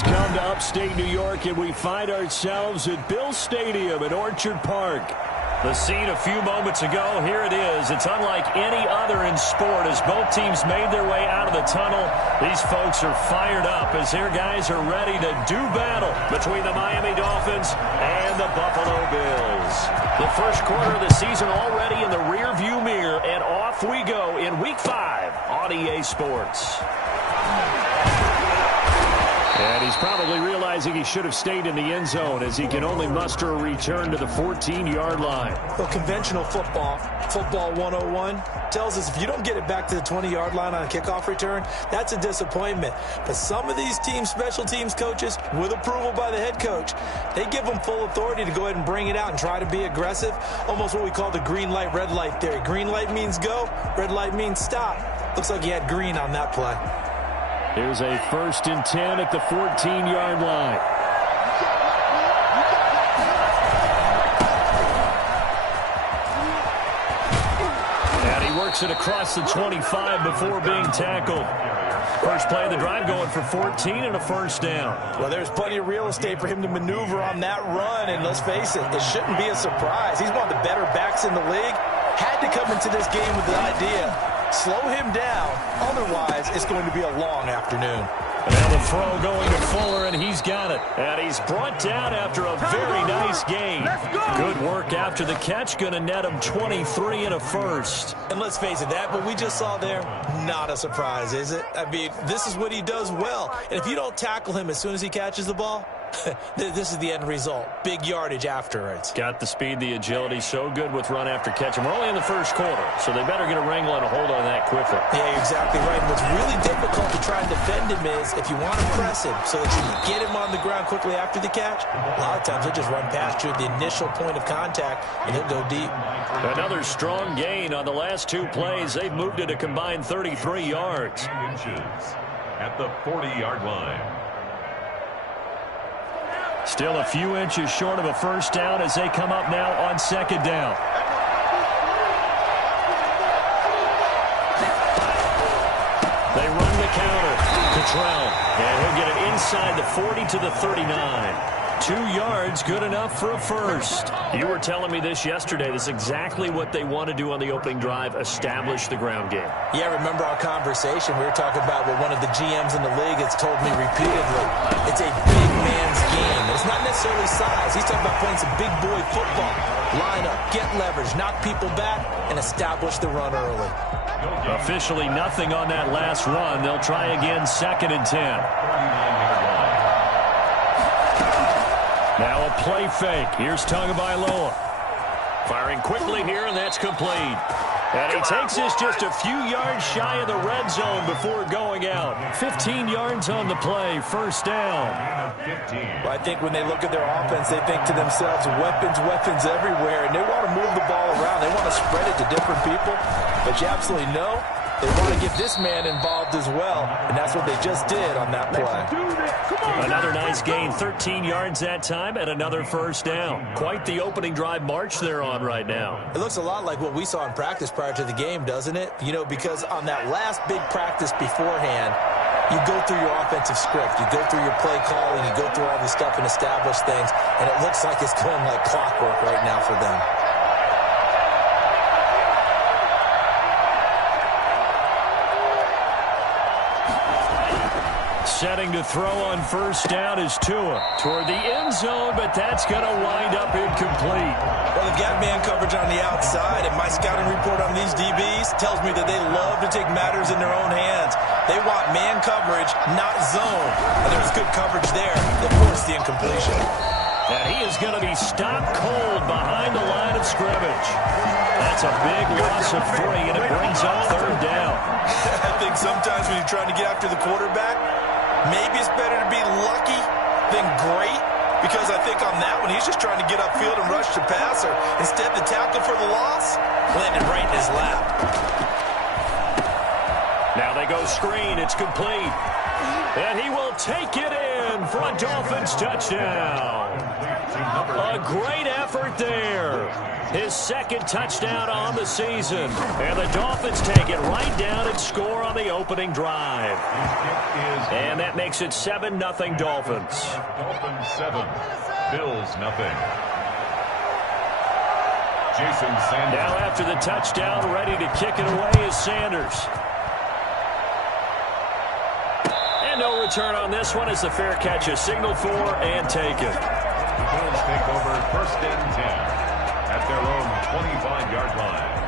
It's come to upstate New York, and we find ourselves at Bill Stadium in Orchard Park. The scene a few moments ago, here it is. It's unlike any other in sport as both teams made their way out of the tunnel. These folks are fired up as their guys are ready to do battle between the Miami Dolphins and the Buffalo Bills. The first quarter of the season already in the rearview mirror, and off we go in Week 5 on EA Sports. And he's probably realizing he should have stayed in the end zone as he can only muster a return to the 14-yard line. Well, conventional football 101, tells us if you don't get it back to the 20-yard line on a kickoff return, that's a disappointment. But some of these special teams coaches, with approval by the head coach, they give them full authority to go ahead and bring it out and try to be aggressive. Almost what we call the green light, red light theory. Green light means go, red light means stop. Looks like he had green on that play. Here's a 1st and 10 at the 14-yard line. And he works it across the 25 before being tackled. First play of the drive going for 14 and a first down. Well, there's plenty of real estate for him to maneuver on that run, and let's face it, it shouldn't be a surprise. He's one of the better backs in the league. Had to come into this game with the idea, slow him down, otherwise it's going to be a long afternoon. And now the throw going to Fuller, and he's got it. And he's brought down after a very nice gain. Good work after the catch, going to net him 23 and a first. And let's face it, that what we just saw there, not a surprise, is it? I mean, this is what he does well. And if you don't tackle him as soon as he catches the ball, this is the end result. Big yardage afterwards. Got the speed, the agility, so good with run after catch. And we're only in the first quarter, so they better get a wrangle and a hold on that quickly. Yeah, you're exactly right. And what's really difficult to try and defend him is if you want to press him so that you can get him on the ground quickly after the catch, a lot of times he'll just run past you at the initial point of contact, and he'll go deep. Another strong gain on the last 2 plays. They've moved it a combined 33 yards. At the 40-yard line. Still a few inches short of a first down as they come up now on 2nd down. They run the counter. Cottrell. And he'll get it inside the 40 to the 39. 2 yards, good enough for a first. You were telling me this yesterday. This is exactly what they want to do on the opening drive, establish the ground game. Yeah, remember our conversation? We were talking about what one of the GMs in the league has told me repeatedly. It's a big man's game. It's not necessarily size. He's talking about playing some big boy football. Line up, get leverage, knock people back, and establish the run early. Officially nothing on that last run. They'll try again, 2nd and 10. Now a play fake. Here's Tagovailoa. Firing quickly here, and that's complete. And he takes this just a few yards shy of the red zone before going out. 15 yards on the play, first down. Well, I think when they look at their offense, they think to themselves, weapons everywhere, and they want to move the ball around. They want to spread it to different people, but you absolutely know they want to get this man involved as well, and that's what they just did on that play. Another nice gain, 13 yards that time, and another first down. Quite the opening drive march they're on right now. It looks a lot like what we saw in practice prior to the game, doesn't it? You know, because on that last big practice beforehand, you go through your offensive script, you go through your play calling, you go through all the stuff and establish things, and it looks like it's going like clockwork right now for them. Setting to throw on first down is Tua. Toward the end zone, but that's going to wind up incomplete. Well, they've got man coverage on the outside, and my scouting report on these DBs tells me that they love to take matters in their own hands. They want man coverage, not zone. And there's good coverage there that forced the incompletion. And he is going to be stopped cold behind the line of scrimmage. That's a big loss of 3, and it brings up 3rd down. I think sometimes when you're trying to get after the quarterback, maybe it's better to be lucky than great, because I think on that one, he's just trying to get upfield and rush the passer. Instead, the tackle for the loss landed right in his lap. Now they go screen. It's complete. And he will take it in for a Dolphins touchdown. A great effort there. His 2nd touchdown on the season. And the Dolphins take it right down and score on the opening drive. It is And that makes it 7-0 Dolphins. Dolphins 7, Bills nothing. Jason Sanders. Now after the touchdown, ready to kick it away is Sanders. And no return on this one as the fair catch is signaled for and taken. The Bills take over 1st and 10 at their own 25-yard line.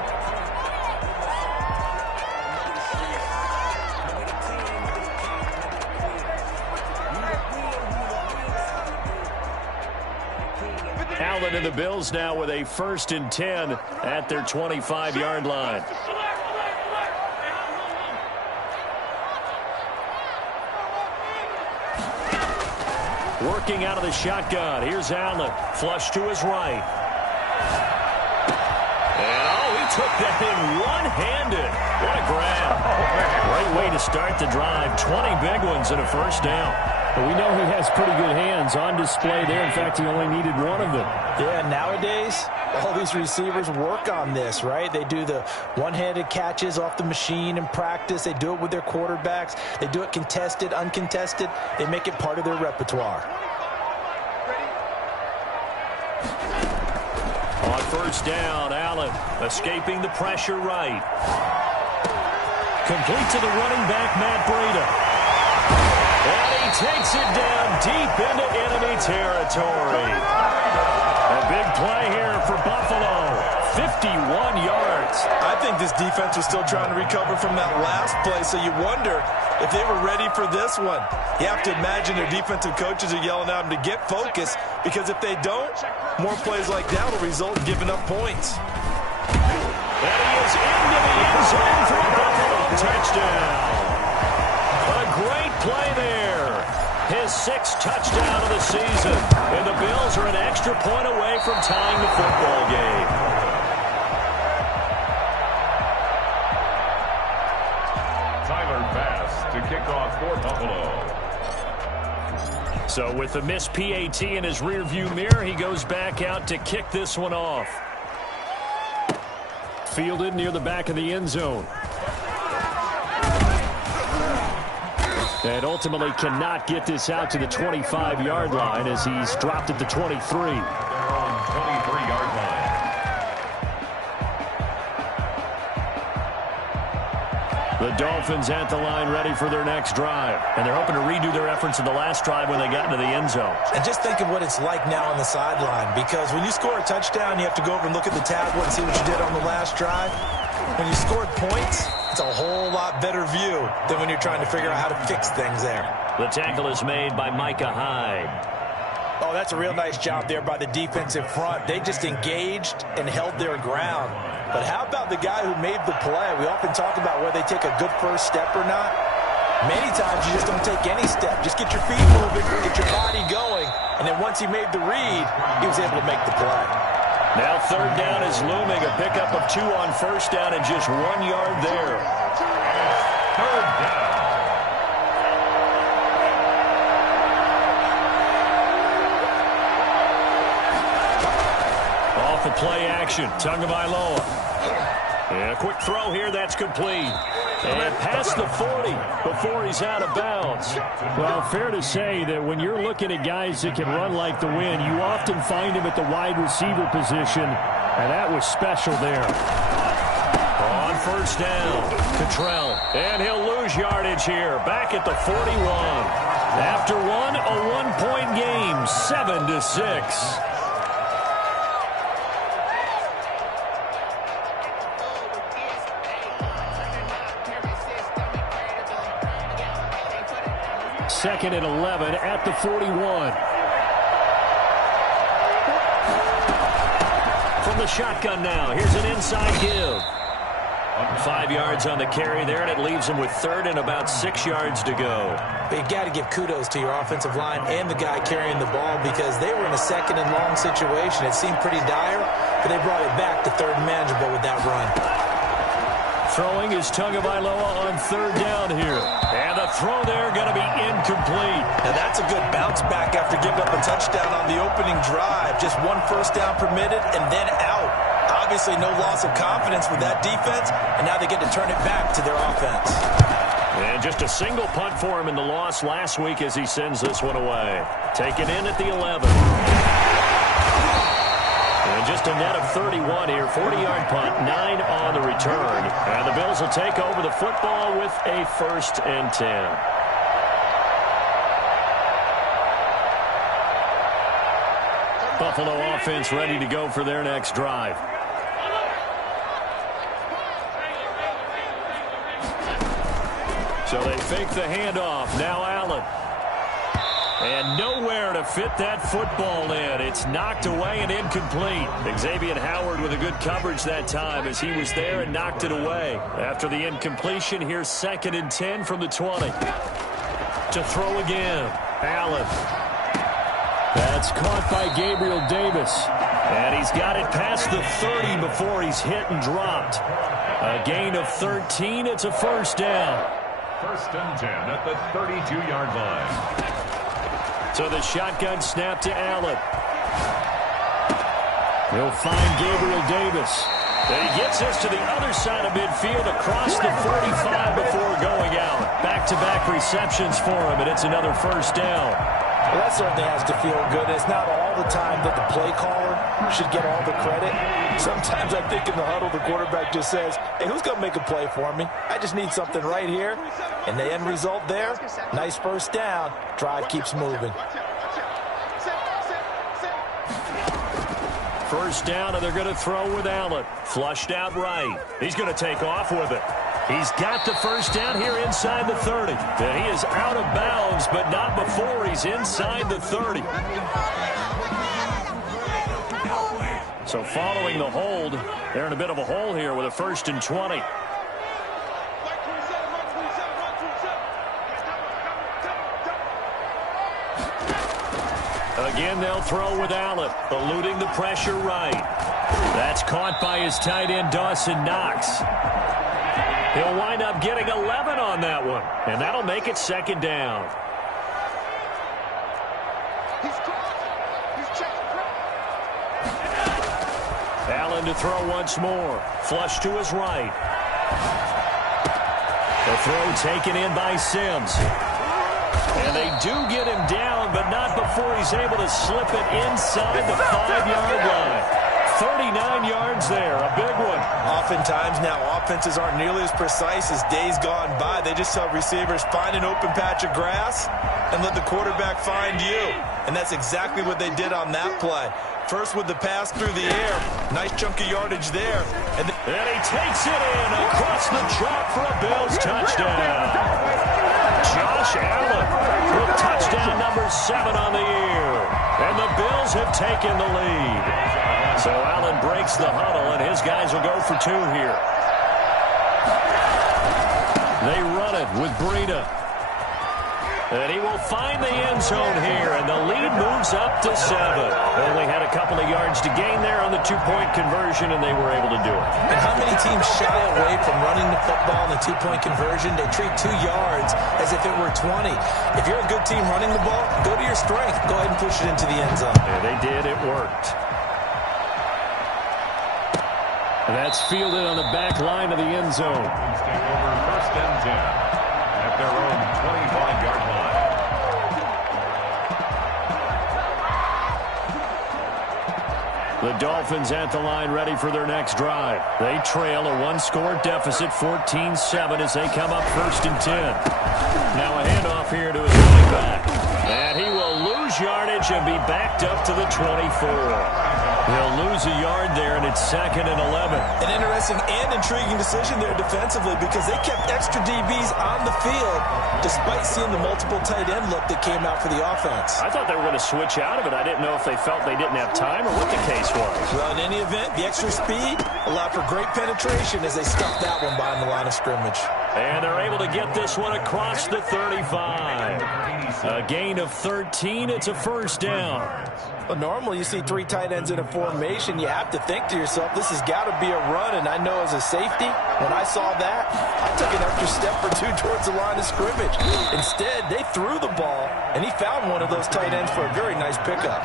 Allen and the Bills now with a 1st and 10 at their 25-yard line. Working out of the shotgun. Here's Allen. Flush to his right. And, he took that in one-handed. What a grab. Great way to start the drive. 20 big ones and a 1st down. But we know he has pretty good hands on display there. In fact, he only needed one of them. Yeah, nowadays, all these receivers work on this, right? They do the one-handed catches off the machine in practice. They do it with their quarterbacks. They do it contested, uncontested. They make it part of their repertoire. On 1st down, Allen escaping the pressure right. Complete to the running back, Matt Breida. And he takes it down deep into enemy territory. A big play here for Buffalo. 51 yards. I think this defense was still trying to recover from that last play, so you wonder if they were ready for this one. You have to imagine their defensive coaches are yelling at them to get focused, because if they don't, more plays like that will result in giving up points. And he is into the end zone for a Buffalo touchdown. A great play there. His 6th touchdown of the season. And the Bills are an extra point away from tying the football game. Tyler Bass to kick off for Buffalo. So with the missed PAT in his rearview mirror, he goes back out to kick this one off. Fielded near the back of the end zone. And ultimately cannot get this out to the 25-yard line as he's dropped at the 23. Their own 23-yard line. The Dolphins at the line ready for their next drive. And they're hoping to redo their efforts in the last drive when they got into the end zone. And just think of what it's like now on the sideline, because when you score a touchdown, you have to go over and look at the tablet and see what you did on the last drive. When you scored points, it's a whole lot better view than when you're trying to figure out how to fix things there. The tackle is made by Micah Hyde. Oh, that's a real nice job there by the defensive front. They just engaged and held their ground. But how about the guy who made the play? We often talk about whether they take a good first step or not. Many times you just don't take any step. Just get your feet moving, get your body going, and then once he made the read, he was able to make the play. Now 3rd down is looming. A pickup of 2 on 1st down and just 1 yard there. 3rd down. Off the play action, Tagovailoa. And a quick throw here, that's complete. And past the 40 before he's out of bounds. Well, fair to say that when you're looking at guys that can run like the wind, you often find him at the wide receiver position, and that was special there. On 1st down, Cottrell. And he'll lose yardage here, back at the 41. After one, a 1-point game, 7-6. Second and 11 at the 41. From the shotgun now, here's an inside give. 5 yards on the carry there, and it leaves him with 3rd and about 6 yards to go. But you got to give kudos to your offensive line and the guy carrying the ball, because they were in a 2nd and long situation. It seemed pretty dire, but they brought it back to 3rd and manageable with that run. Throwing is Tagovailoa on 3rd down here. And the throw there going to be incomplete. Now that's a good bounce back after giving up a touchdown on the opening drive. Just 1 first down permitted and then out. Obviously no loss of confidence with that defense, and now they get to turn it back to their offense. And just a single punt for him in the loss last week as he sends this one away. Taken in at the 11. And just a net of 31 here. 40-yard punt, 9 on the return. And the Bills will take over the football with a 1st and 10. Buffalo offense ready to go for their next drive. So they fake the handoff. Now Allen. And nowhere to fit that football in. It's knocked away and incomplete. Xavier Howard with a good coverage that time as he was there and knocked it away. After the incompletion, here's 2nd and 10 from the 20. To throw again. Allen. That's caught by Gabriel Davis. And he's got it past the 30 before he's hit and dropped. A gain of 13. It's a 1st down. 1st and 10 at the 32-yard line. So the shotgun snap to Allen. He'll find Gabriel Davis. And he gets this to the other side of midfield across the 45 before going out. Back-to-back receptions for him, and it's another 1st down. Well, that certainly has to feel good. It's not all the time that the play caller should get all the credit. Sometimes I think in the huddle, the quarterback just says, hey, who's going to make a play for me? I just need something right here. And the end result there, nice 1st down. Drive keeps moving. 1st down, and they're going to throw with Allen. Flushed out right. He's going to take off with it. He's got the 1st down here inside the 30. And he is out of bounds, but not before he's inside the 30. So following the hold, they're in a bit of a hole here with a 1st and 20. Again, they'll throw with Allen, eluding the pressure right. That's caught by his tight end, Dawson Knox. He'll wind up getting 11 on that one, and that'll make it 2nd down. Allen to throw once more. Flush to his right. The throw taken in by Sims. And they do get him down, but not before he's able to slip it inside the 5-yard line. 39 yards there, a big one. Oftentimes now, offenses aren't nearly as precise as days gone by. They just tell receivers, find an open patch of grass and let the quarterback find you. And that's exactly what they did on that play. First with the pass through the air. Nice chunk of yardage there. And he takes it in across the chalk for a Bills touchdown. Josh Allen with touchdown number 7 on the year. And the Bills have taken the lead. So Allen breaks the huddle, and his guys will go for 2 here. They run it with Breida. And he will find the end zone here, and the lead moves up to 7. Only had a couple of yards to gain there on the 2-point conversion, and they were able to do it. And how many teams shy away from running the football in the 2-point conversion? They treat 2 yards as if it were 20. If you're a good team running the ball, go to your strength. Go ahead and push it into the end zone. Yeah, they did. It worked. And that's fielded on the back line of the end zone. Take over 1st and 10 at their own 25-yard line. The Dolphins at the line ready for their next drive. They trail a 1-score deficit, 14-7 as they come up 1st and 10. Now a handoff here to his running back. And he will lose yardage and be backed up to the 24. He'll lose a yard there, and it's 2nd and 11. An interesting and intriguing decision there defensively because they kept extra DBs on the field despite seeing the multiple tight end look that came out for the offense. I thought they were going to switch out of it. I didn't know if they felt they didn't have time or what the case was. Well, in any event, the extra speed allowed for great penetration as they stuffed that one behind the line of scrimmage. And they're able to get this one across the 35. A gain of 13. It's a 1st down. Well, normally you see 3 tight ends in a formation. You have to think to yourself, this has got to be a run. And I know as a safety, when I saw that, I took an extra step or 2 towards the line of scrimmage. Instead, they threw the ball, and he found one of those tight ends for a very nice pickup.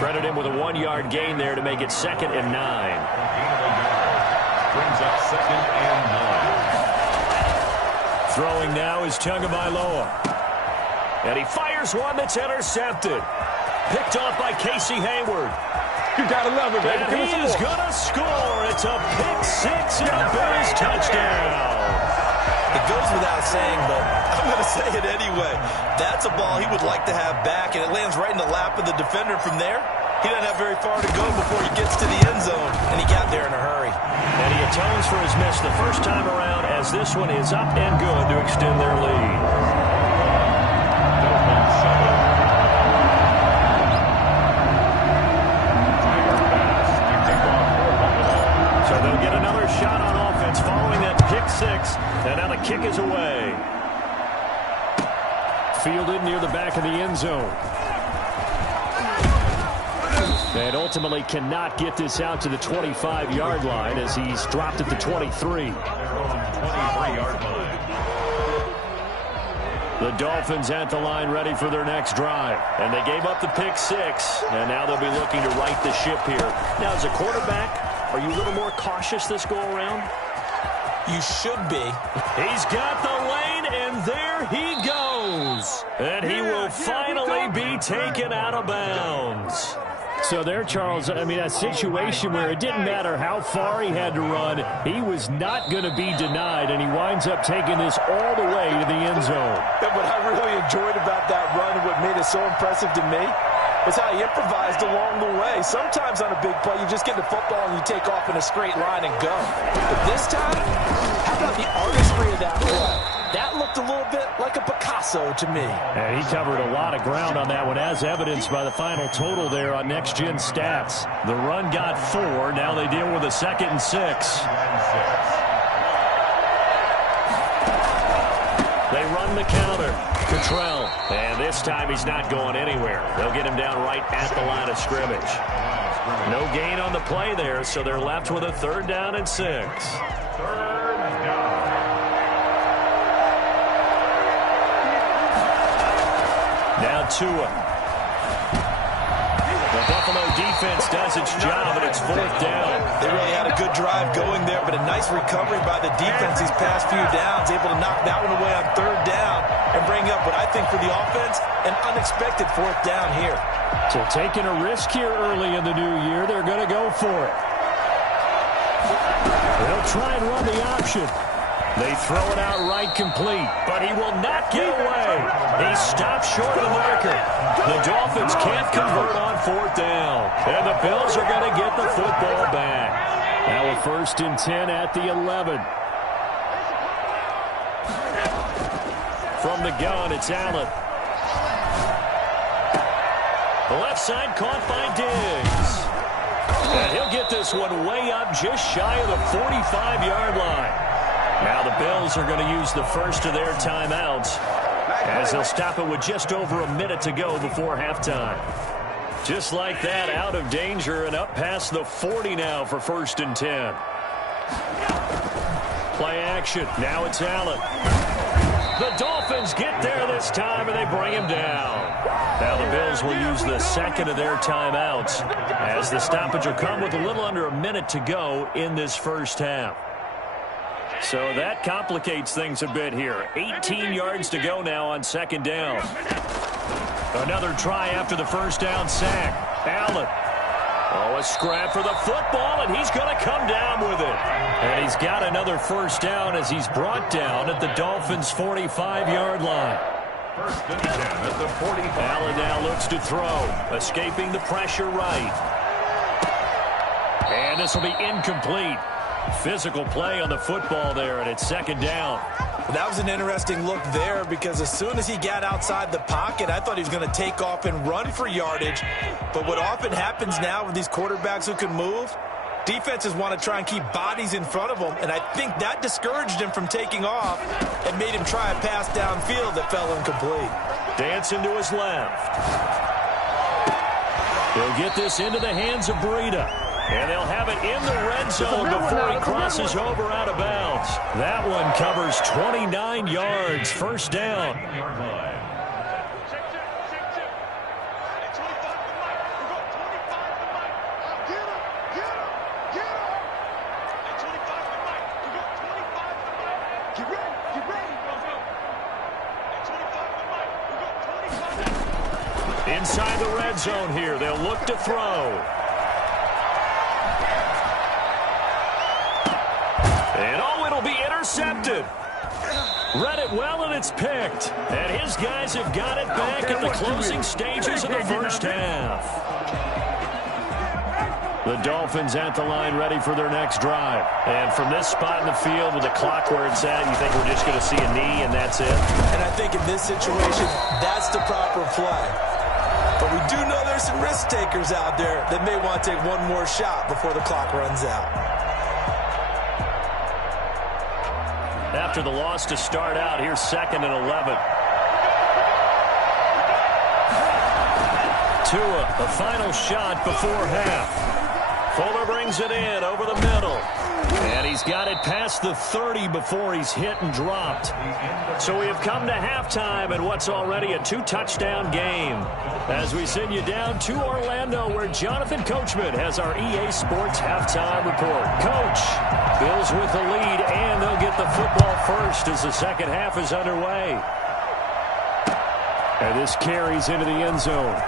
Credit him with a 1-yard gain there to make it 2nd and 9. Brings up 2nd and 9. Throwing now is Tagovailoa. And he fires one that's intercepted. Picked off by Casey Hayward. You got to love it, baby. And he is going to score. It's a pick six and a Bears touchdown. It goes without saying, but I'm going to say it anyway. That's a ball he would like to have back, and it lands right in the lap of the defender. From there, he doesn't have very far to go before he gets to the end zone, and he got there in a hurry. And he atones for his miss the first time around, as this one is up and good to extend their lead. So they'll get another shot on offense following that pick six, and now the kick is away. Fielded near the back of the end zone. And ultimately cannot get this out to the 25-yard line as he's dropped at the 23. 23-yard line. The Dolphins at the line ready for their next drive. And they gave up the pick six, and now they'll be looking to right the ship here. Now, as a quarterback, are you a little more cautious this go-around? You should be. He's got the lane, and there he goes. And he will finally be taken out of bounds. So there, Charles, I mean, a situation where it didn't matter how far he had to run, he was not going to be denied, and he winds up taking this all the way to the end zone. And what I really enjoyed about that run and what made it so impressive to me is how he improvised along the way. Sometimes on a big play, you just get the football and you take off in a straight line and go. But this time, how about the artistry of that play? That looked a little bit like a Picasso to me. And he covered a lot of ground on that one, as evidenced by the final total there on Next Gen Stats. The run got 4. Now they deal with a 2nd and 6. They run the counter. Cottrell. And this time he's not going anywhere. They'll get him down right at the line of scrimmage. No gain on the play there, so they're left with a 3rd down and 6. Now Tua. The Buffalo defense does its job, and it's 4th down. They really had a good drive going there, but a nice recovery by the defense these past few downs, able to knock that one away on 3rd down and bring up what I think for the offense, an unexpected 4th down here. So taking a risk here early in the new year, they're going to go for it. They'll try and run the option. They throw it out right complete, but he will not get away. He stops short of the marker. The Dolphins can't convert on 4th down, and the Bills are going to get the football back. Now a 1st and 10 at the 11. From the gun, it's Allen. The left side caught by Diggs. And he'll get this one way up just shy of the 45-yard line. Now the Bills are going to use the first of their timeouts as they'll stop it with just over a minute to go before halftime. Just like that, out of danger and up past the 40 now for 1st and 10. Play action. Now it's Allen. The Dolphins get there this time, and they bring him down. Now the Bills will use the 2nd of their timeouts as the stoppage will come with a little under a minute to go in this first half. So that complicates things a bit here. 18 yards to go now on 2nd down. Another try after the 1st down sack. Allen. Oh, a scrap for the football, and he's going to come down with it. And he's got another 1st down as he's brought down at the Dolphins' 45-yard line. 1st and 10 at the 45. Allen now looks to throw, escaping the pressure right. And this will be incomplete. Physical play on the football there, and it's 2nd down. That was an interesting look there because as soon as he got outside the pocket, I thought he was going to take off and run for yardage. But what often happens now with these quarterbacks who can move, defenses want to try and keep bodies in front of them, and I think that discouraged him from taking off and made him try a pass downfield that fell incomplete. Dancing to his left. He'll get this into the hands of Breida. And they'll have it in the red zone before he crosses over out of bounds. That one covers 29 yards. 1st down. Inside the red zone here. They'll look to throw. And it'll be intercepted. Read it well, and it's picked. And his guys have got it back at the closing stages of the first half. The Dolphins at the line, ready for their next drive. And from this spot in the field with the clock where it's at, you think we're just going to see a knee and that's it? And I think in this situation, that's the proper play. But we do know there's some risk takers out there that may want to take one more shot before the clock runs out. After the loss to start out, here's 2nd and 11. Tua, the final shot before half. Fuller brings it in over the middle. And he's got it past the 30 before he's hit and dropped. So we have come to halftime in what's already a 2-touchdown game. As we send you down to Orlando, where Jonathan Coachman has our EA Sports halftime report. Coach, Bills with the lead, and they'll get the football first as the second half is underway. And this carries into the end zone.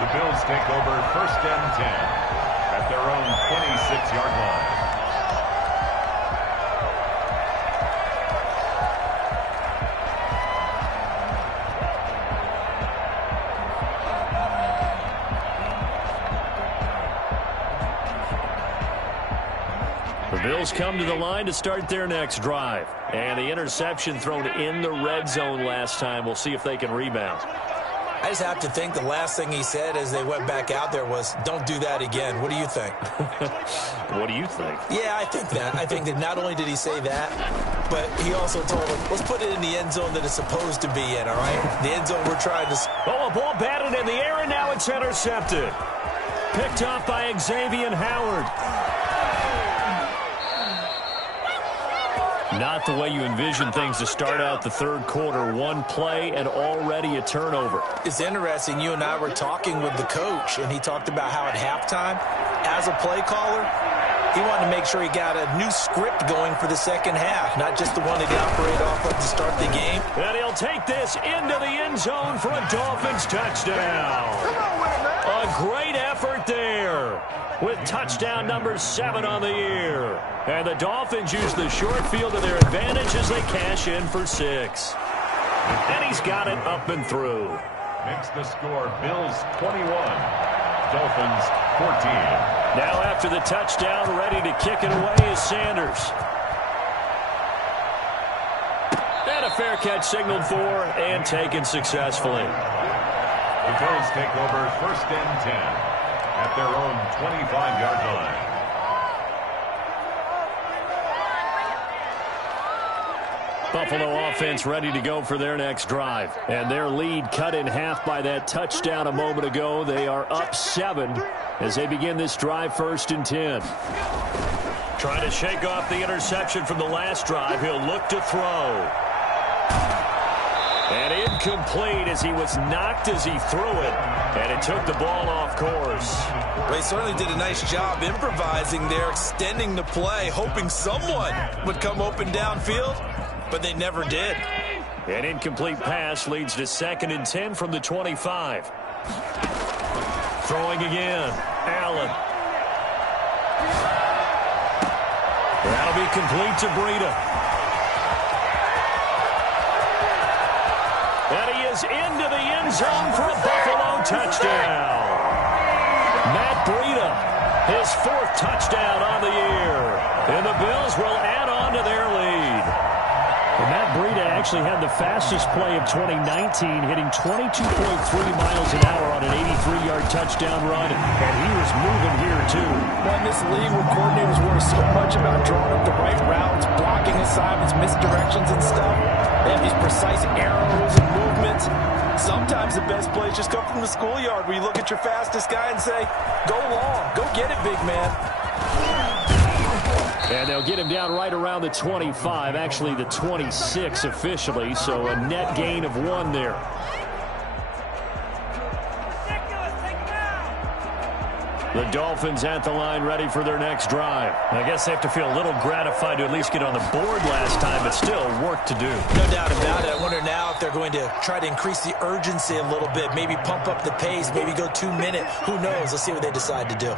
The Bills take over 1st and 10 at their own 26-yard line. The Bills come to the line to start their next drive. And the interception thrown in the red zone last time. We'll see if they can rebound. I just have to think the last thing he said as they went back out there was, don't do that again. What do you think? What do you think? Yeah, I think that. I think that not only did he say that, but he also told him, let's put it in the end zone that it's supposed to be in, all right? The end zone we're trying to... Oh, a ball batted in the air, and now it's intercepted. Picked off by Xavier Howard. Not the way you envision things to start out the third quarter. One play and already a turnover. It's interesting. You and I were talking with the coach, and he talked about how at halftime, as a play caller, he wanted to make sure he got a new script going for the second half, not just the one that he operated off of to start the game. And he'll take this into the end zone for a Dolphins touchdown. A great effort there, with touchdown number 7 on the year. And the Dolphins use the short field to their advantage as they cash in for 6. And he's got it up and through. Makes the score Bills 21, Dolphins 14. Now after the touchdown, ready to kick it away is Sanders. And a fair catch signaled for and taken successfully. The Bills take over 1st and 10 at their own 25-yard line. Buffalo offense ready to go for their next drive. And their lead cut in half by that touchdown a moment ago. They are up 7 as they begin this drive 1st and 10. Trying to shake off the interception from the last drive. He'll look to throw. And incomplete as he was knocked as he threw it. And it took the ball off course. They certainly did a nice job improvising there, extending the play, hoping someone would come open downfield, but they never did. An incomplete pass leads to 2nd and 10 from the 25. Throwing again. Allen. That'll be complete to Breida. And he is into the end zone for a Buffalo touchdown. Matt Breida, his 4th touchdown on the year. And the Bills will add on to their lead. And Matt Breida actually had the fastest play of 2019, hitting 22.3 miles an hour on an 83-yard touchdown run. And he was moving here, too. Well, in this league where coordinators worry so much about drawing up the right routes, blocking assignments, misdirections and stuff, they have these precise arrows and movements. Sometimes the best plays just come from the schoolyard where you look at your fastest guy and say, go long, go get it, big man. And they'll get him down right around the 25, actually the 26 officially, so a net gain of 1 there. The Dolphins at the line ready for their next drive. I guess they have to feel a little gratified to at least get on the board last time, but still work to do. No doubt about it. I wonder now if they're going to try to increase the urgency a little bit, maybe pump up the pace, maybe go 2-minute. Who knows? Let's see what they decide to do.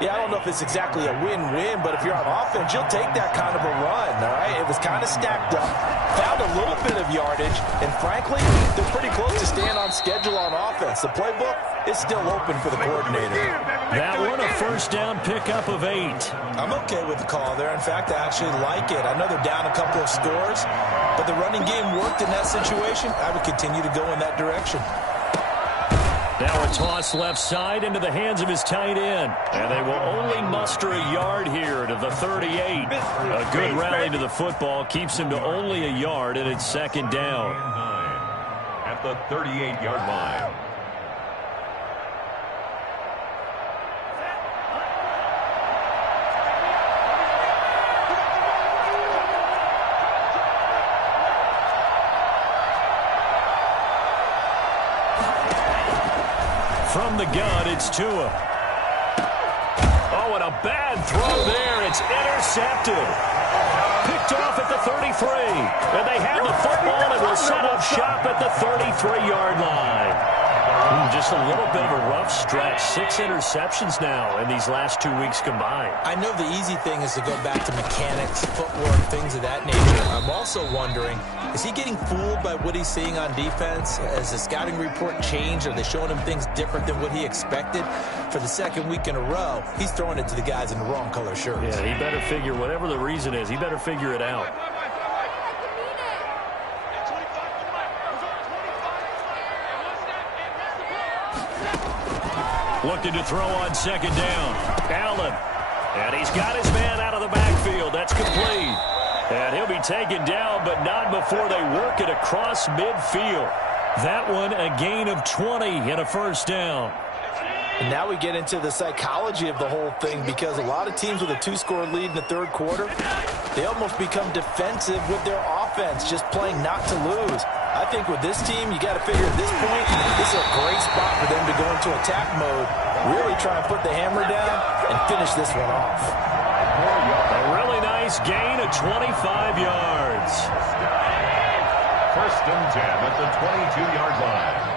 Yeah, I don't know if it's exactly a win-win, but if you're on offense, you'll take that kind of a run, all right? It was kind of stacked up, found a little bit of yardage, and frankly, they're pretty close to staying on schedule on offense. The playbook is still open for the coordinator. That one, a first down pickup of 8. I'm okay with the call there. In fact, I actually like it. I know they're down a couple of scores, but the running game worked in that situation. I would continue to go in that direction. Now a toss left side into the hands of his tight end. And they will only muster a yard here to the 38. A good rally to the football keeps him to only a yard, and it's second down. At the 38-yard line. From the gun, it's Tua. Oh, and a bad throw there. It's intercepted. Picked off at the 33. And they have the football and will set up shop at the 33-yard line. Just a little bit of a rough stretch. 6 interceptions now in these last 2 weeks combined. I know the easy thing is to go back to mechanics, footwork, things of that nature. I'm also wondering, is he getting fooled by what he's seeing on defense? Has the scouting report changed? Are they showing him things different than what he expected? For the second week in a row, he's throwing it to the guys in the wrong color shirts. Yeah, he better figure, whatever the reason is, he better figure it out. Looking to throw on second down. Allen. And he's got his man out of the backfield. That's complete. And he'll be taken down, but not before they work it across midfield. That one, a gain of 20 and a first down. And now we get into the psychology of the whole thing, because a lot of teams with a 2-score lead in the third quarter, they almost become defensive with their offense, just playing not to lose. I think with this team, you got to figure at this point, this is a great spot for them to go into attack mode, really try and put the hammer down and finish this one off. A really nice gain of 25 yards. First and 10 at the 22-yard line.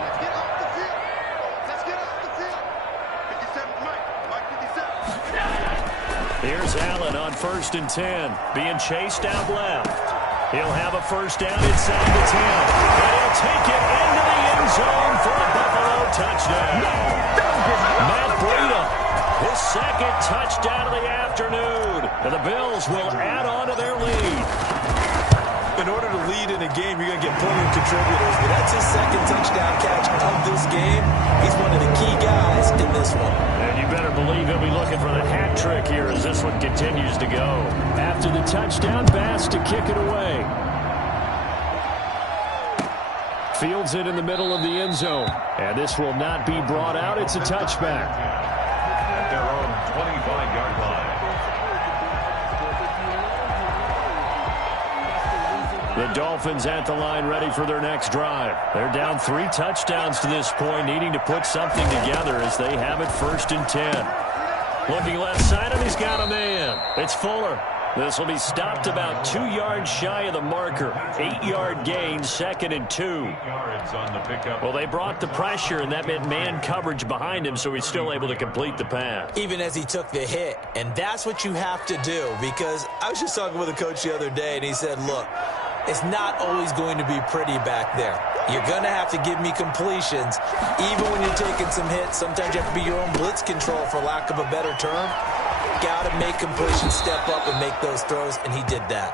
Here's Allen on first and 10, being chased out left. He'll have a first down inside the 10, and he'll take it into the end zone for a Buffalo touchdown. Matt Breida, his second touchdown of the afternoon, and the Bills will add on to their lead. In order to lead in a game, you're going to get plenty of contributors, but that's his second touchdown catch of this game. He's one of the key guys in this one. And you better believe he'll be looking for the hat trick here as this one continues to go. After the touchdown, Bass to kick it away. Fields it in the middle of the end zone. And this will not be brought out. It's a touchback. At their own 25-yard line. The Dolphins at the line ready for their next drive. They're down 3 touchdowns to this point, needing to put something together as they have it first and 10. Looking left side, and he's got a man. It's Fuller. This will be stopped about 2 yards shy of the marker. 8-yard gain, second and 2. 8 yards on the pickup. Well, they brought the pressure, and that meant man coverage behind him, so he's still able to complete the pass. Even as he took the hit, and that's what you have to do, because I was just talking with a coach the other day, and he said, look, it's not always going to be pretty back there. You're going to have to give me completions. Even when you're taking some hits, sometimes you have to be your own blitz control, for lack of a better term. Got to make completions, step up and make those throws, and he did that.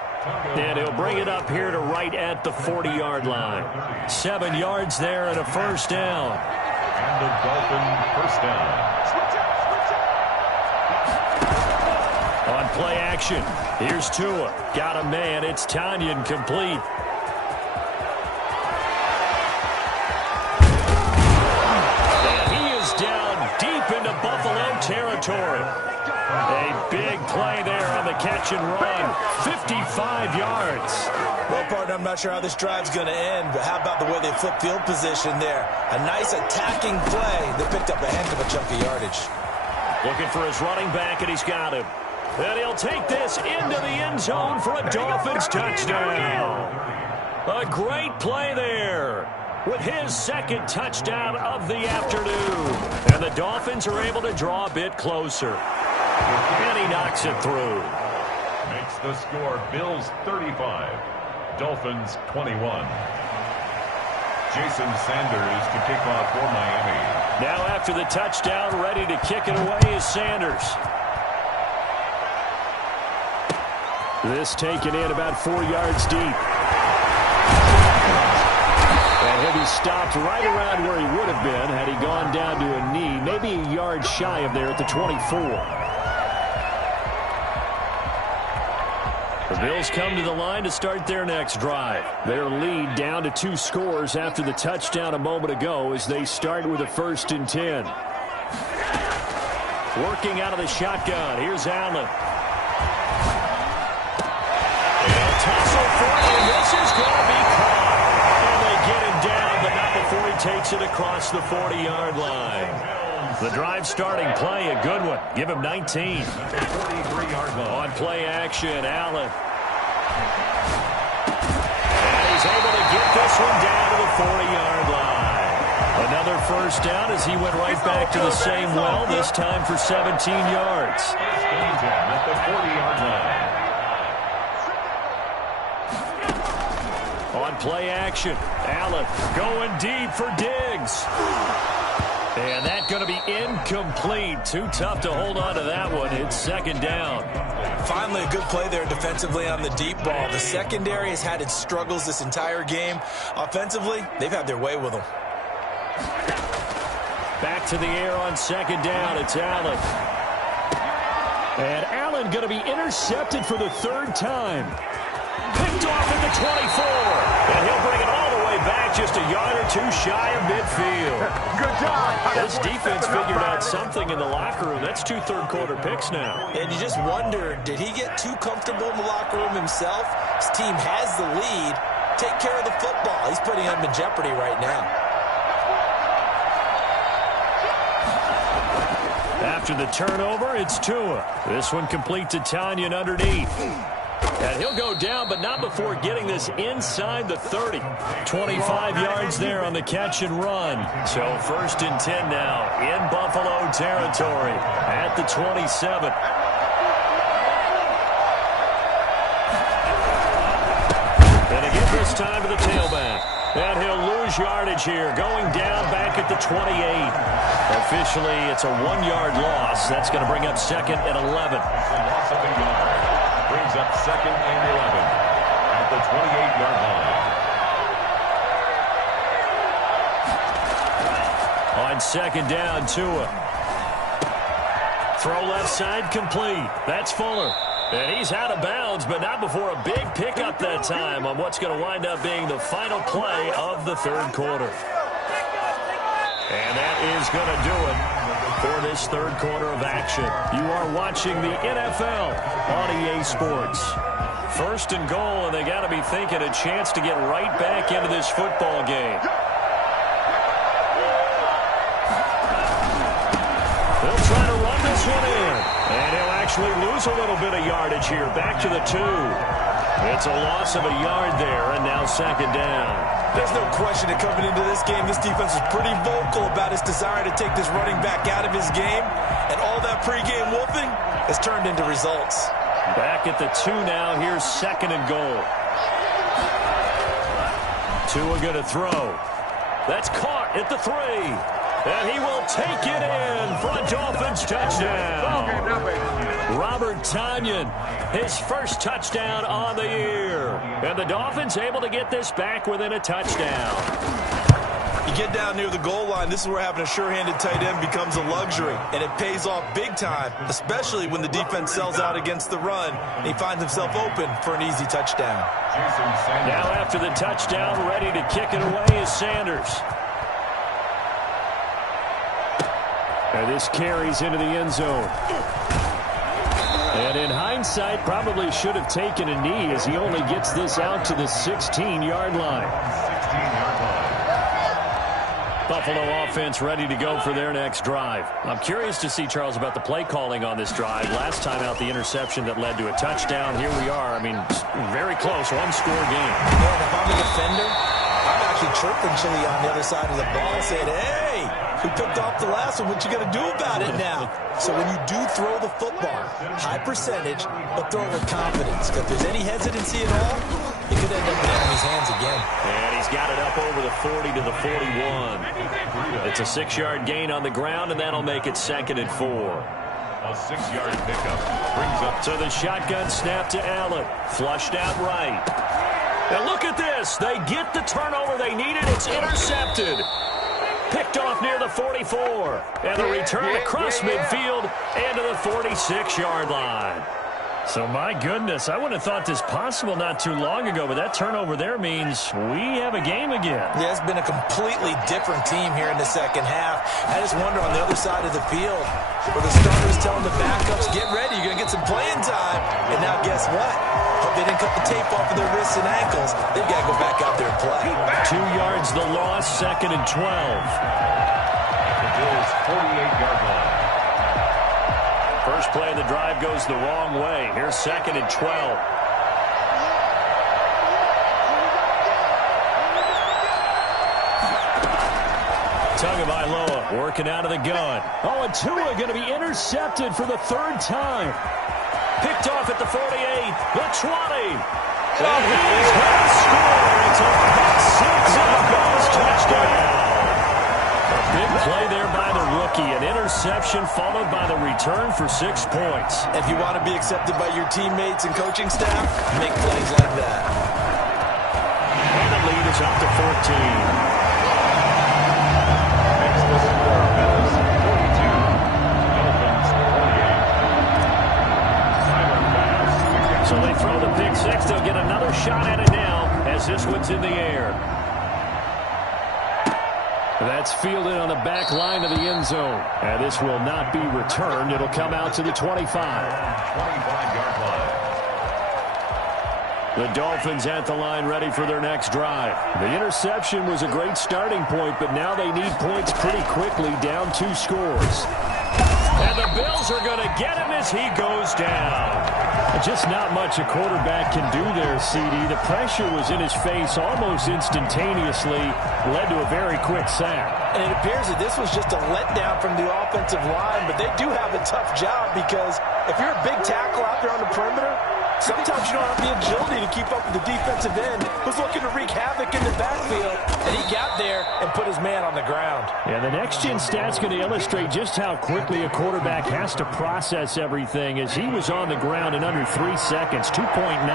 And he'll bring it up here to right at the 40-yard line. 7 yards there and a first down. And a Dolphin first down. On play action, here's Tua. Got a man. It's Tanyan complete. And he is down deep into Buffalo territory. A big play there on the catch and run. 55 yards. Well, partner, I'm not sure how this drive's going to end, but how about the way they flip field position there? A nice attacking play that picked up a heck of a chunk of yardage. Looking for his running back, and he's got him. And he'll take this into the end zone for a Dolphins touchdown. A great play there with his second touchdown of the afternoon. And the Dolphins are able to draw a bit closer. And he knocks it through. Makes the score Bills 35, Dolphins 21. Jason Sanders to kick off for Miami. Now after the touchdown, ready to kick it away is Sanders. This taken in about 4 yards deep. And he'll be stopped right around where he would have been had he gone down to a knee, maybe a yard shy of there at the 24. The Bills come to the line to start their next drive. Their lead down to 2 scores after the touchdown a moment ago as they start with a 1st and 10. Working out of the shotgun. Here's Allen. And tussle for it, and this is going to be caught. And they get him down, but not before he takes it across the 40-yard line. The drive starting play, a good one. Give him 19. 43-yard line. On play action, Allen. And he's able to get this one down to the 40-yard line. Another 1st down as he went right back to the same well, this time for 17 yards. At the 40-yard line. On play action, Allen going deep for Diggs. And that's going to be incomplete. Too tough to hold on to that one. It's 2nd down. Finally, a good play there defensively on the deep ball. The secondary has had its struggles this entire game. Offensively, they've had their way with them. Back to the air on 2nd down. It's Allen. And Allen going to be intercepted for the 3rd time. Picked off at the 24. And he'll bring it all the way back just a yard or 2 shy of midfield. Good job. This defense figured out something in the locker room. That's 2 third-quarter picks now. And you just wonder, did he get too comfortable in the locker room himself? His team has the lead. Take care of the football. He's putting them in jeopardy right now. After the turnover, it's Tua. This one complete to Tanyan underneath. And he'll go down, but not before getting this inside the 30. 25 yards there on the catch and run. So 1st and 10 now in Buffalo territory at the 27. And again this time to the tailback. And he'll lose yardage here, going down back at the 28. Officially, it's a 1-yard loss. That's going to bring up 2nd and 11. Loss of a yard. Brings up 2nd and 11 at the 28-yard line. On 2nd down, Tua. Throw left side complete. That's Fuller. And he's out of bounds, but not before a big pickup that time on what's going to wind up being the final play of the 3rd quarter. And that is going to do it for this 3rd quarter of action. You are watching the NFL on EA Sports. 1st and goal, and they got to be thinking a chance to get right back into this football game. They'll try to run this one in, and he'll actually lose a little bit of yardage here. Back to the 2. It's a loss of a yard there, and now 2nd down. There's no question that coming into this game, this defense was pretty vocal about its desire to take this running back out of his game. And all that pregame wolfing has turned into results. Back at the 2 now. Here's 2nd and goal. Tua going to throw. That's caught at the 3. And he will take it in for a Dolphins touchdown. Robert Tanyan, his 1st touchdown on the year. And the Dolphins able to get this back within a touchdown. You get down near the goal line, this is where having a sure-handed tight end becomes a luxury. And it pays off big time, especially when the defense sells out against the run. And he finds himself open for an easy touchdown. Now after the touchdown, ready to kick it away is Sanders. And this carries into the end zone. And in hindsight, probably should have taken a knee as he only gets this out to the 16-yard line. 16-yard line. Buffalo offense ready to go for their next drive. I'm curious to see, Charles, about the play calling on this drive. Last time out, the interception that led to a touchdown. Here we are. I mean, very close, one-score game. Man, if I'm a defender, I'm actually chirping Chili on the other side of the ball, saying, hey, we picked off the last one. What you going to do about it now? So when you do throw the football, high percentage, but throw it with confidence. If there's any hesitancy at all, it could end up in the enemy's hands again. And he's got it up over the 40 to the 41. It's a 6-yard gain on the ground, and that'll make it 2nd and 4. A 6-yard pickup brings up. So the shotgun snap to Allen. Flushed out right. Now look at this. They get the turnover they needed. It's intercepted. Picked off near the 44. And the return across midfield and to the 46-yard line. So, my goodness, I wouldn't have thought this possible not too long ago, but that turnover there means we have a game again. Yeah, it's been a completely different team here in the second half. I just wonder on the other side of the field where the starters telling the backups, get ready, you're going to get some playing time. And now guess what? Hope they didn't cut the tape off of their wrists and ankles. They've got to go back out there and play. 2 yards the loss, 2nd and 12. The Bills' 48-yard line. First play of the drive goes the wrong way. Here's 2nd and 12. Tagovailoa working out of the gun. Oh, and Tua going to be intercepted for the 3rd time. Picked off at the 48, the 20. And he's going to score. It's a pick 6 and a Bills touchdown. A big play there by the rookie. An interception followed by the return for 6 points. If you want to be accepted by your teammates and coaching staff, make plays like that. And the lead is up to 14. Makes the score Bills 42, Dolphins 48. Tyler Bass. So they throw the pick 6. They'll get another shot at it now as this one's in the air. That's fielded on the back line of the end zone. And this will not be returned. It'll come out to the 25. 25-yard line. The Dolphins at the line ready for their next drive. The interception was a great starting point, but now they need points pretty quickly, down 2 scores. And the Bills are going to get him as he goes down. Just not much a quarterback can do there, CD. The pressure was in his face almost instantaneously, led to a very quick sack. And it appears that this was just a letdown from the offensive line, but they do have a tough job because if you're a big tackle out there on the perimeter, sometimes you don't have the agility to keep up with the defensive end who's looking to wreak havoc in the backfield, and he got there and put his man on the ground. And the next-gen stat's going to illustrate just how quickly a quarterback has to process everything as he was on the ground in under 3 seconds, 2.9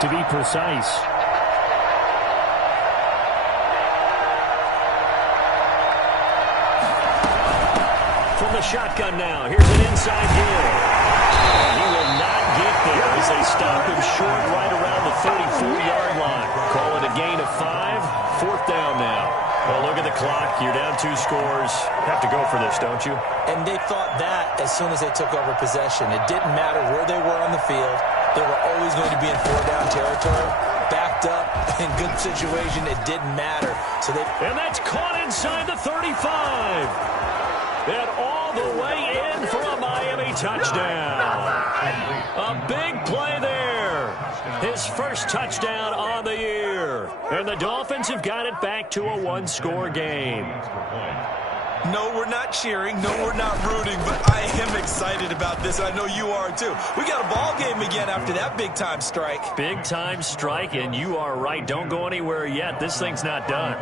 to be precise. From the shotgun now, here's an inside deal. He will not get there as they stop him short right around the 34-yard line. Call it a gain of 5, 4th down now. Well, look at the clock. You're down 2 scores. Have to go for this, don't you? And they thought that as soon as they took over possession. It didn't matter where they were on the field. They were always going to be in 4-down territory. Backed up, in good situation, it didn't matter. And that's caught inside the 35. And all the way in for a Miami touchdown. A big play there. His first touchdown on the year. And the Dolphins have got it back to a 1-score game. No, we're not cheering. No, we're not rooting. But I am excited about this. I know you are, too. We got a ball game again after that big-time strike. Big-time strike, and you are right. Don't go anywhere yet. This thing's not done.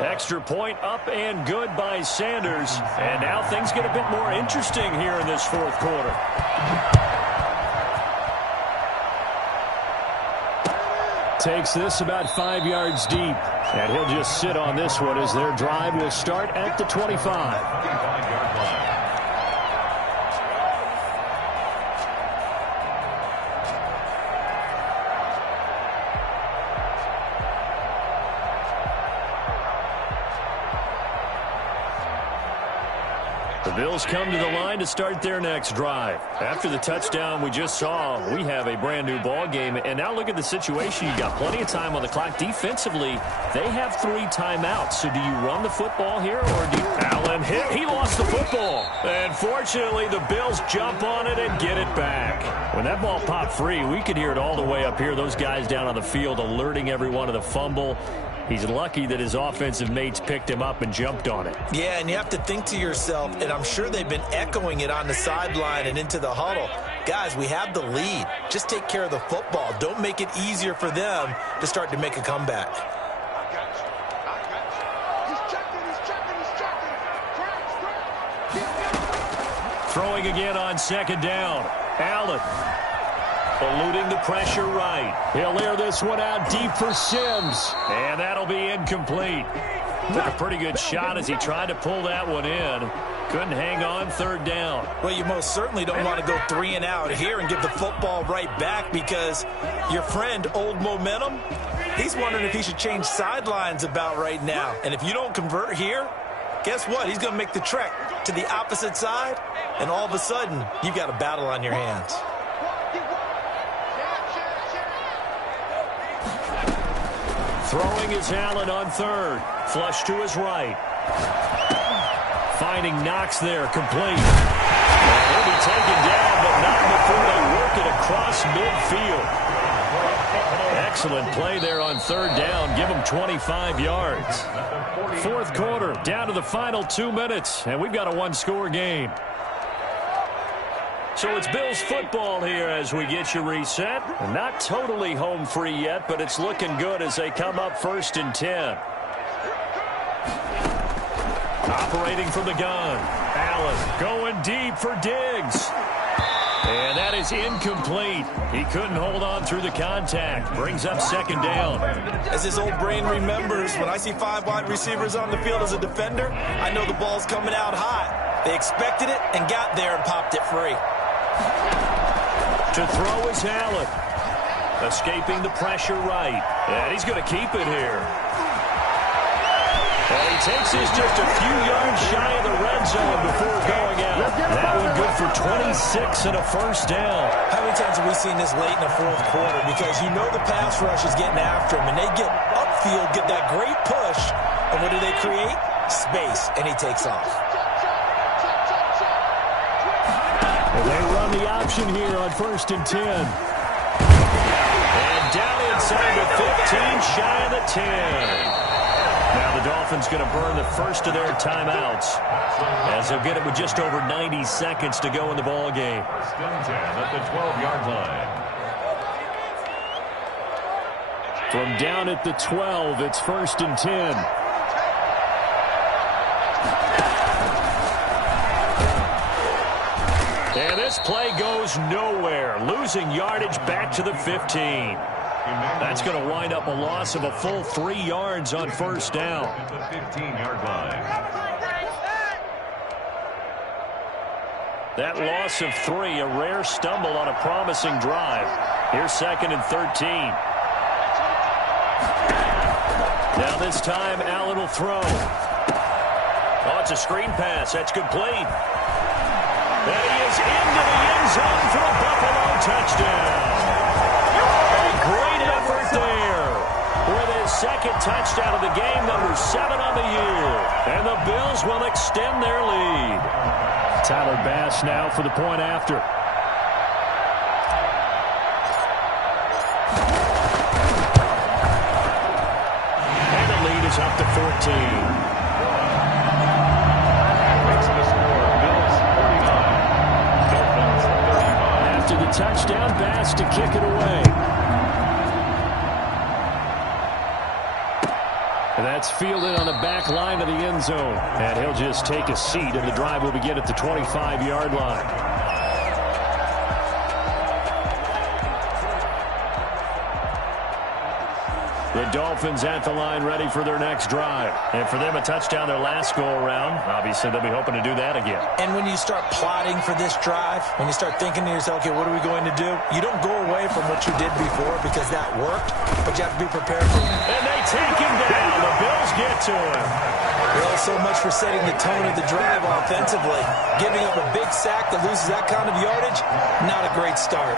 Extra point up and good by Sanders. And now things get a bit more interesting here in this 4th quarter. Takes this about 5 yards deep. And he'll just sit on this one as their drive will start at the 25. The Bills come to the line to start their next drive. After the touchdown we just saw, we have a brand new ball game. And now look at the situation. You got plenty of time on the clock. Defensively, they have 3 timeouts. So do you run the football here or do you... Allen hit. He lost the football. And fortunately, the Bills jump on it and get it back. When that ball popped free, we could hear it all the way up here. Those guys down on the field alerting everyone of the fumble. He's lucky that his offensive mates picked him up and jumped on it. Yeah, and you have to think to yourself, and I'm sure they've been echoing it on the sideline and into the huddle. Guys, we have the lead. Just take care of the football. Don't make it easier for them to start to make a comeback. Throwing again on second down. Allen. Eluding the pressure right. He'll air this one out deep for Sims. And that'll be incomplete. Took a pretty good shot as he tried to pull that one in. Couldn't hang on third down. Well, you most certainly don't want to go 3 and out here and give the football right back because your friend, Old Momentum, he's wondering if he should change sidelines about right now. And if you don't convert here, guess what? He's going to make the trek to the opposite side, and all of a sudden, you've got a battle on your hands. Throwing is Allen on third. Flush to his right. Finding Knox there, complete. And he'll be taken down, but not before they work it across midfield. Excellent play there on third down. Give him 25 yards. Fourth quarter, down to the final 2 minutes, and we've got a 1-score game. So it's Bills football here as we get you reset. Not totally home free yet, but it's looking good as they come up 1st and 10. Operating from the gun. Allen going deep for Diggs. And that is incomplete. He couldn't hold on through the contact. Brings up second down. As his old brain remembers, when I see 5 wide receivers on the field as a defender, I know the ball's coming out hot. They expected it and got there and popped it free. To throw is Allen. Escaping the pressure right. And he's going to keep it here. And he takes this just a few yards shy of the red zone before going out. That one good for 26 and a first down. How many times have we seen this late in the fourth quarter? Because you know the pass rush is getting after him, and they get upfield, get that great push, and what do they create? Space, and he takes off. And they run the option here on 1st and 10. And down inside the 15, shy of the 10. Now the Dolphins going to burn the first of their timeouts as they'll get it with just over 90 seconds to go in the ball game. 1st and 10 at the 12-yard line. From down at the 12, it's 1st and 10. And this play goes nowhere, losing yardage back to the 15. That's going to wind up a loss of a full 3 yards on first down. At the 15-yard line. That loss of 3, a rare stumble on a promising drive. Here's 2nd and 13. Now this time, Allen will throw. Oh, it's a screen pass. That's complete. And he is into the end zone for a Buffalo touchdown. Great effort there with his 2nd touchdown of the game, number 7 on the year. And the Bills will extend their lead. Tyler Bass now for the point after. And the lead is up to 14. Makes the score, Bills 49, Dolphins 35. After the touchdown, Bass to kick it away. And that's fielded on the back line of the end zone. And he'll just take a seat, and the drive will begin at the 25-yard line. The Dolphins at the line ready for their next drive. And for them, a touchdown their last go-around. Obviously, they'll be hoping to do that again. And when you start plotting for this drive, when you start thinking to yourself, okay, what are we going to do? You don't go away from what you did before because that worked, but you have to be prepared for it. And they take him down. The Bills get to him. Well, so much for setting the tone of the drive offensively. Giving up a big sack that loses that kind of yardage, not a great start.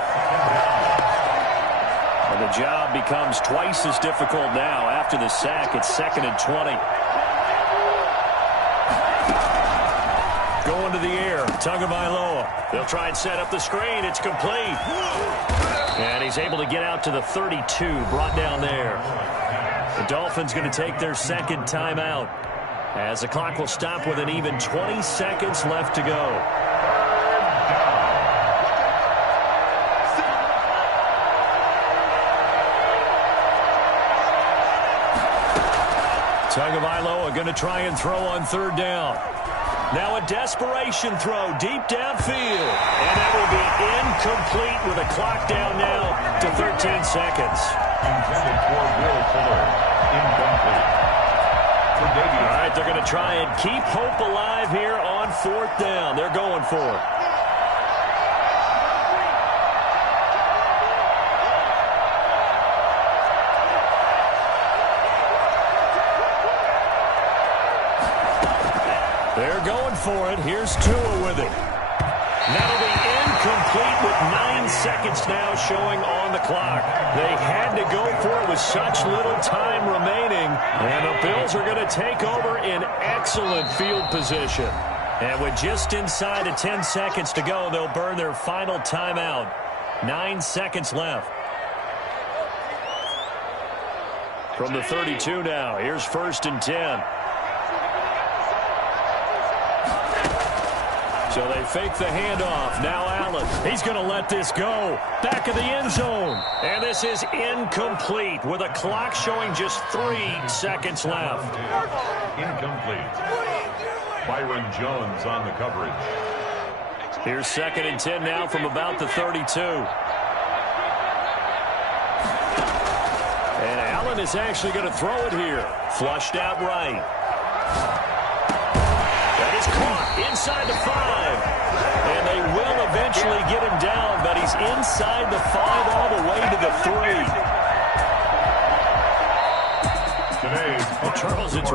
And the job becomes twice as difficult now. After the sack, it's 2nd and 20. Going to the air, Tagovailoa. They'll try and set up the screen. It's complete. And he's able to get out to the 32, brought down there. The Dolphins going to take their second timeout, as the clock will stop with an even 20 seconds left to go. Tagovailoa going to try and throw on 3rd down. Now a desperation throw deep downfield. And that will be incomplete with a clock down now to 13 seconds. Intended for Will Fuller. Incomplete. All right, they're going to try and keep hope alive here on 4th down. They're going for it. They're going for it. Here's Tua with it. That'll be incomplete with 9 seconds now showing on the clock. They had to go for it with such little time remaining. And the Bills are going to take over in excellent field position. And with just inside of 10 seconds to go, they'll burn their final timeout. 9 seconds left. From the 32 now, here's 1st and 10. So they fake the handoff. Now Allen. He's going to let this go. Back of the end zone. And this is incomplete with a clock showing just 3 seconds left. Incomplete. Byron Jones on the coverage. Here's 2nd and 10 now from about the 32. And Allen is actually going to throw it here. Flushed out right. That is caught inside the 5. And they will eventually get him down, but he's inside the 5 all the way to the 3. Today's Charles, it's